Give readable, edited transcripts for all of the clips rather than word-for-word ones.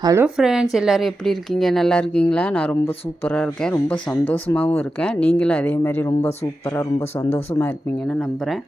Hello friends, எல்லோரும் எப்படி இருக்கீங்க? நல்லா இருக்கீங்களா? நான் ரொம்ப சூப்பராக இருக்கேன், ரொம்ப சந்தோஷமாகவும் இருக்கேன். நீங்களும் அதே மாதிரி ரொம்ப சூப்பராக ரொம்ப சந்தோஷமாக இருப்பீங்கன்னு நம்புகிறேன்.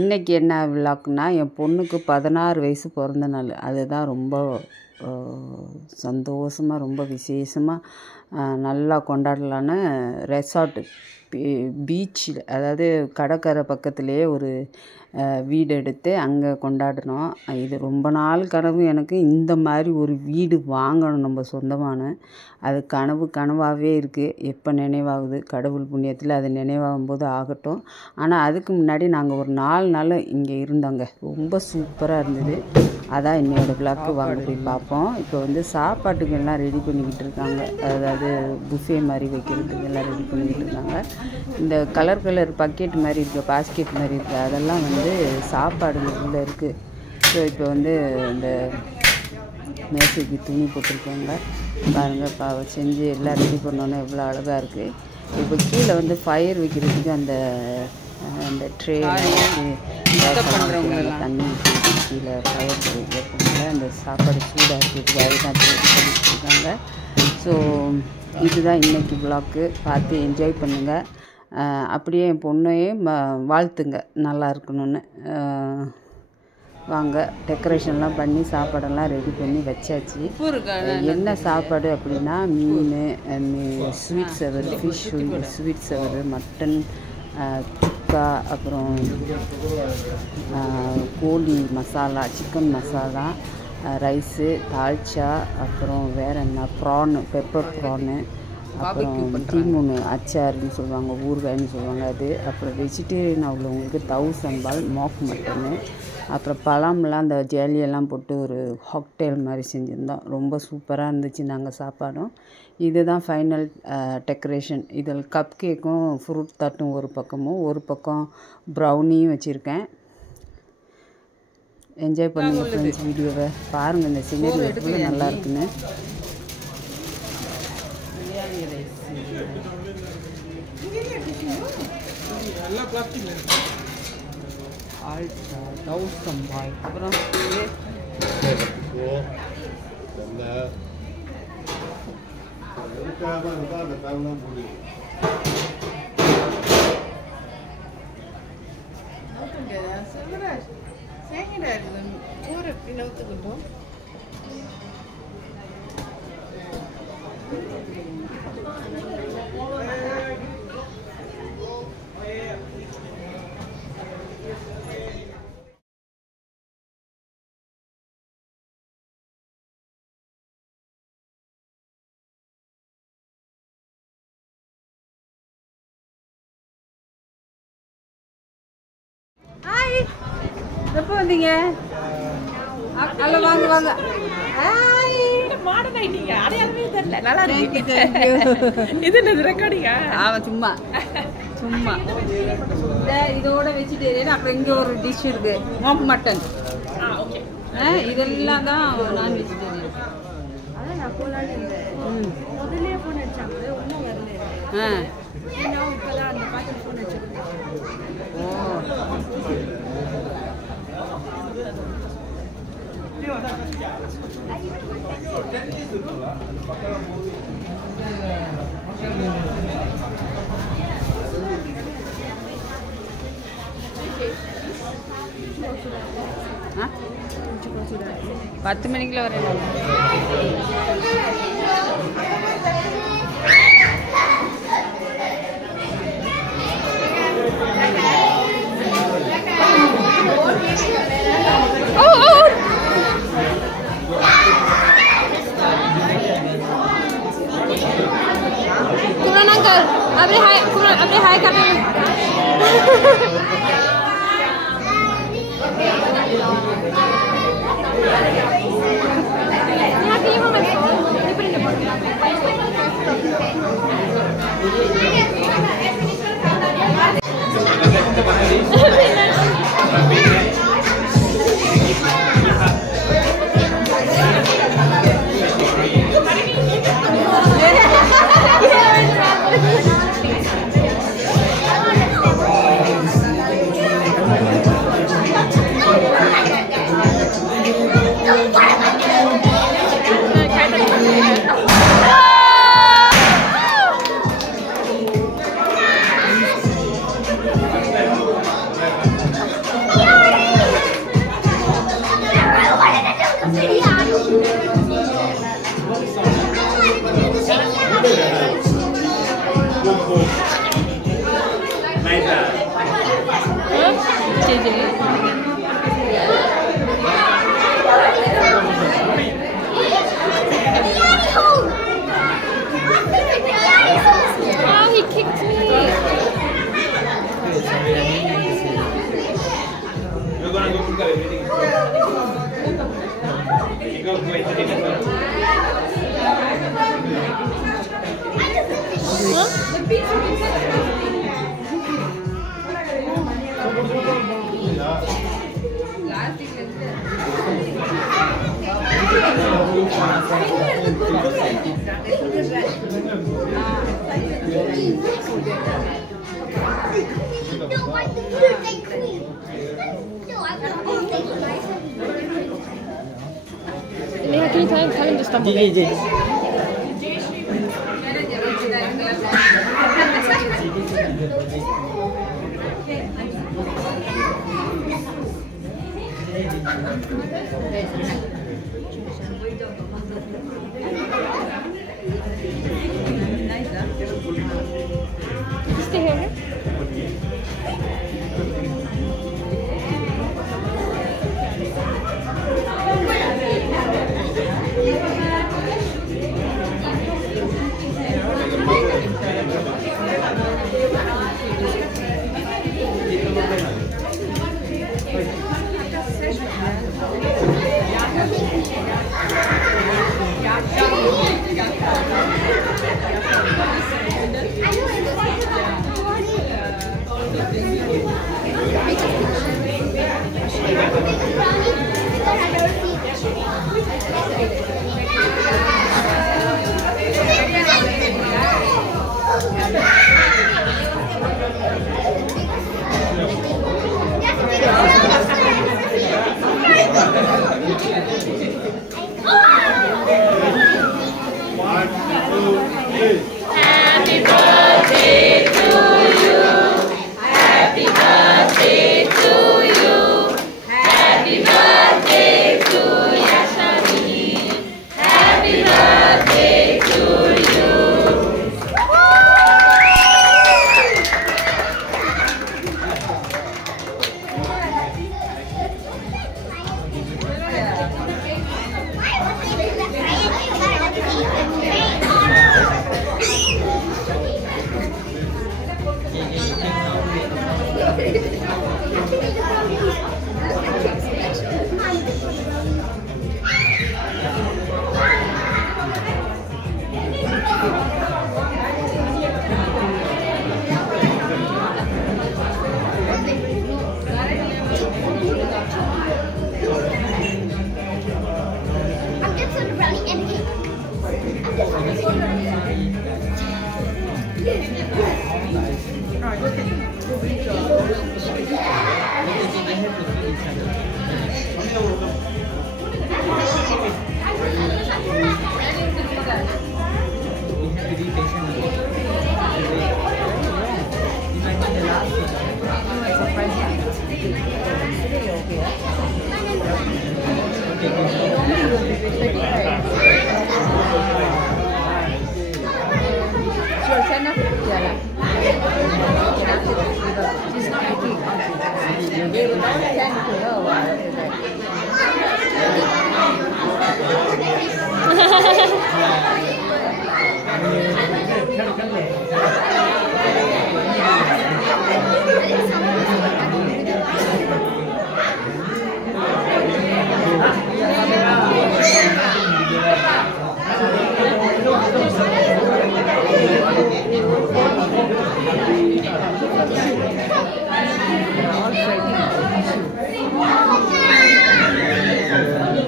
இன்றைக்கி என்ன விழாக்குன்னா, என் பொண்ணுக்கு 16 வயசு பிறந்த நாள். அதுதான் ரொம்ப சந்தோஷமாக ரொம்ப விசேஷமாக நல்லா கொண்டாடலான்னு ரெசார்ட்டு பீச்சில், அதாவது கடற்கரை பக்கத்துலேயே ஒரு வீடு எடுத்து அங்கே கொண்டாடினோம். இது ரொம்ப நாள் கனவு எனக்கு, இந்த மாதிரி ஒரு வீடு வாங்கணும் நம்ம சொந்தமான. அது கனவாகவே இருக்குது. எப்போ நினைவாகுது, கடவுள் புண்ணியத்தில் அது நினைவாகும்போது ஆகட்டும். ஆனால் அதுக்கு முன்னாடி நாங்கள் ஒரு 4 நாள் இங்கே இருந்தோங்க. ரொம்ப சூப்பராக இருந்தது. அதான் என்னோடய விழாக்கு வாங்க போய் பார்ப்போம். இப்போ சாப்பாட்டுக்கு எல்லாம் ரெடி பண்ணிக்கிட்டு இருக்காங்க. அதாவது புஃபே மாதிரி வைக்கிறதுக்கு எல்லாம் ரெடி பண்ணிக்கிட்டு இருக்காங்க. இந்த கலர் பக்கெட் மாதிரி இருக்குது, பாஸ்கெட் மாதிரி இருக்குது, அதெல்லாம் சாப்பாடுக்குள்ளே இருக்குது. ஸோ இப்போ இந்த மேசைக்கு துணி போட்டிருக்காங்க பாருங்கள். செஞ்சு எல்லாம் ரெடி பண்ணோன்னே எவ்வளோ அழகாக இருக்குது. இப்போ கீழே ஃபயர் வைக்கிறதுக்கு அந்த ட்ரே பண்ணுறவங்க தண்ணி கீழே ஃபயர் வைப்பாங்க. அந்த சாப்பாடு சூடாக இருக்கிறதுக்கு அதுதான் பண்ணிட்டுருக்காங்க. ஸோ இதுதான் இன்றைக்கி விளாக்கு. பார்த்து என்ஜாய் பண்ணுங்கள். அப்படியே என் பொண்ணையும் வாழ்த்துங்க நல்லா இருக்கணும்னு. வாங்க, டெக்கரேஷன்லாம் பண்ணி சாப்பாடெல்லாம் ரெடி பண்ணி வச்சாச்சு. என்ன சாப்பாடு அப்படின்னா, ஸ்வீட் சவர், ஃபிஷ் ஸ்வீட் சவர், மட்டன் சுக்கா, அப்புறம் கோழி மசாலா, சிக்கன் மசாலா, ரைஸு, தால்ச்சா, அப்புறம் வேறு என்ன, ப்ரானு, பெப்பர் ப்ரானு, அப்புறம் தீமூணு அச்சார்னு சொல்லுவாங்க, ஊறுகாய்னு சொல்லுவாங்க அது. அப்புறம் வெஜிடேரியன் உள்ளவங்களுக்கு தவுசம்பால், மோக் மட்டனு, அப்புறம் பழம்லாம் அந்த ஜேலியெல்லாம் போட்டு ஒரு ஹாக்டெயில் மாதிரி செஞ்சுருந்தோம். ரொம்ப சூப்பராக இருந்துச்சு நாங்கள் சாப்பாடும். இதுதான் ஃபைனல் டெக்கரேஷன். இதில் கப் கேக்கும் ஃப்ரூட் தட்டும் ஒரு பக்கமும், ஒரு பக்கம் ப்ரௌனியும் வச்சுருக்கேன். என்ஜாய் பண்ணுங்கள் ஃப்ரெண்ட்ஸ். வீடியோவை பாருங்கள், இந்த சினரி எவ்வளோ நல்லா இருக்குன்னு. தவுசம்பால், அப்புறம் ஹாய், எப்போ வந்தீங்க? அல்ல வாங்க வாங்க. ஹாய், மாடர்ன் ஐட்டிங்க. அடையாளமே தெரியல. நல்லா இருக்கு. இது என்னது ரெக்கார்டிங்கா? ஆமாம், சும்மா இதோட வெஜிடேரியன். அப்புறம் இங்கே ஒரு டிஷ் இருக்கு, மோக் மட்டன். ஓகே. இதெல்லாம் தான் நான் வெஜிடேரியன். அதான் நான் போலான்னு இருந்தேன். முதல்ல ஃபோன் அடிச்சாங்க, ஒன்றும் வரல. நான் இப்போதான் அந்த பாட்டில் ஃபோன் அடிச்சிருக்கேன். ஓ, 10 மணிக்குள்ள வரேன். Kumran uncle, abri hi kami. Oh, he kicked me. We're gonna go cook everything. You go wait till dinner. Neha, can you tell him to stop moving? Stay here.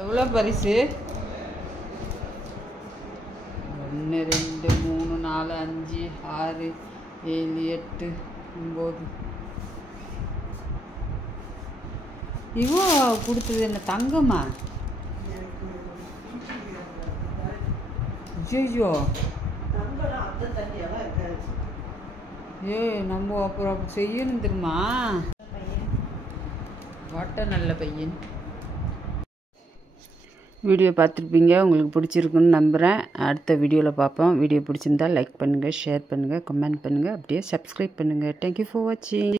எவ்வளோ பரிசு? 1 2 3 4 5 6 7 8 9. இவோ கொடுத்தது என்ன தங்கம்மா? ஐயோ ஏ நம்ம அப்புறம் செய்யணும் தெரியுமா? வாட்ட நல்ல பையன். வீடியோ பார்த்துருப்பீங்க, உங்களுக்கு பிடிச்சிருக்குன்னு நம்புகிறேன். அடுத்த வீடியோவில் பார்ப்போம். வீடியோ பிடிச்சிருந்தால் லைக் பண்ணுங்கள், ஷேர் பண்ணுங்கள், கமெண்ட் பண்ணுங்கள், அப்படியே சப்ஸ்கிரைப் பண்ணுங்கள். தேங்க்யூ ஃபார் வாட்சிங்.